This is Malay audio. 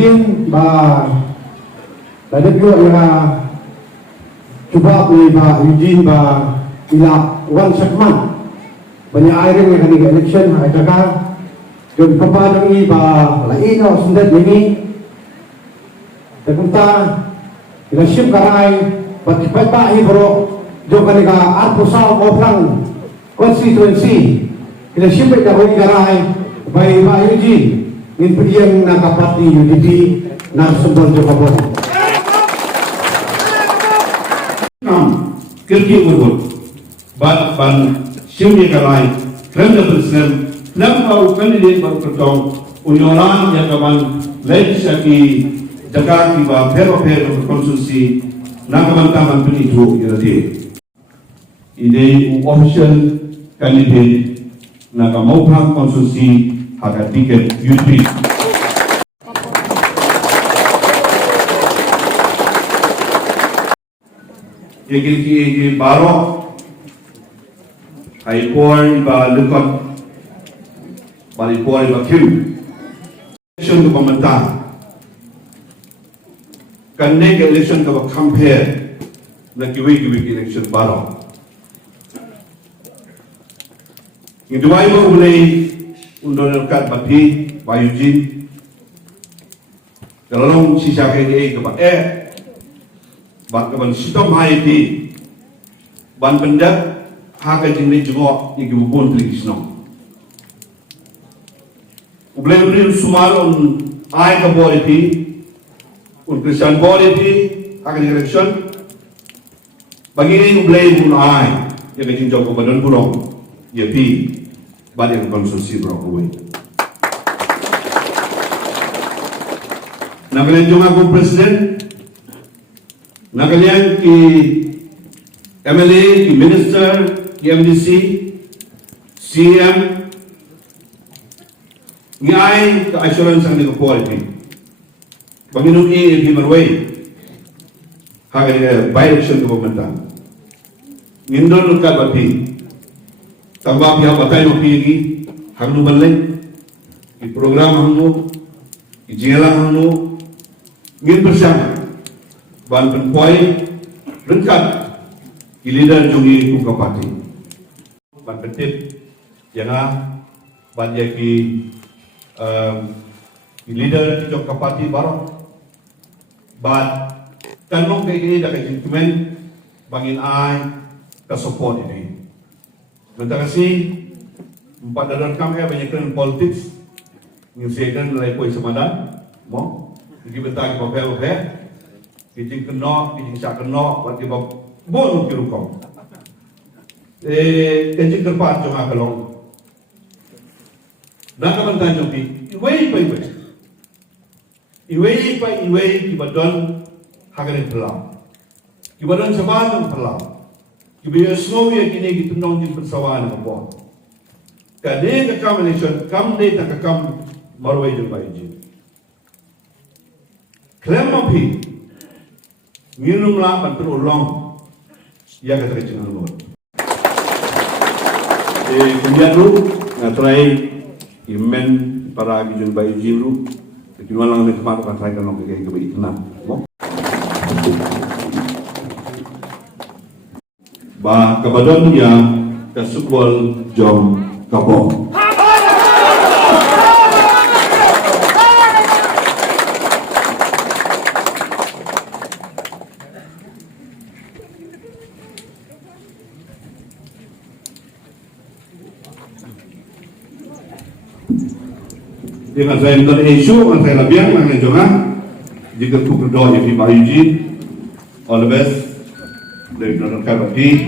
Din ba tadi ko ila coba ni ba Eugene ba ila one segment banyak air yang kami election ay saka yung papadang iba lain o sundat ini tagunta ila siyem karay pati pa ibro yung kanika arpusaw o lang constituency ila siyem karay karay by iba Eugene yang nakapati UDP na sumber Jokabon. Kerja betul. Ban siapa karai, kerana presiden, kenapa baru kandidat baru ketong, unyoran yang kawan legislasi jaga kiba pero konsumsi, nak kawan taman penipu jadi. Ini official kandidat nak mau pang konsumsi harga tiket UDP. Yang baru, haipor iba lekot, balipor iba kiu. Election ke pemerintah, kan nek election ke compare, nak kiwi election baru. Yang dua ibu boleh undang kat bati Eugene. Kalau sisa ke ke ban kaban sitom hai ti ban pendak haka jingni jengok igi bubun trisno ublay brin sumalon ay ka boliti un Christian boliti haka direction bagini ublay bun ay ya ka jingjok ko badon burong ya pi ban yang konsulsi burong kuwi nagalen jong ako president Nakalian ki MLA, ki Minister, ki MDC, CM, ngay ka assurance ang nag-quality. Banginong EAP Marway, haga by-election ka pagmanta. Ngindon ka bati, tamba piha batay mo pigi, hagno balay, i-program hangno, i-jela hangno, ngin bersama. Ban penpoy rengkat ki leader jungi ku kapati ban petip jana ban ki leader ki jok kapati baru ban tanong kay ida kay dokumen bangin ay ka support ini terima kasih empat dalam kami banyak kan politics ngisikan nilai poin semadan mo iki betang papel kijing kena, kijing sak kena, buat dia bonus kirukong. Kijing kerpat cuma kalong. Nak kapan tanya pi, iway kibadon hagarin pelau, kibadon saban pelau, kibaya snowy kini kitundong di persawahan ng buwan. Kade kakam election, kam de kakam marway jeng bayi. Klem pi. Minum lah bantu ulong, ya kata kecil nol. Kemudian lu ngatrai imen para gijun bayi jiru, kecuali lang ni kemana kan saya kan kayak kebaik kenal. Bah kabadon dia kesukul jom kabong. Dengan saya minta isu, dengan saya labiang, dengan jangan jika tu berdoa yang dibayuji, all the best dari Donald Kabati.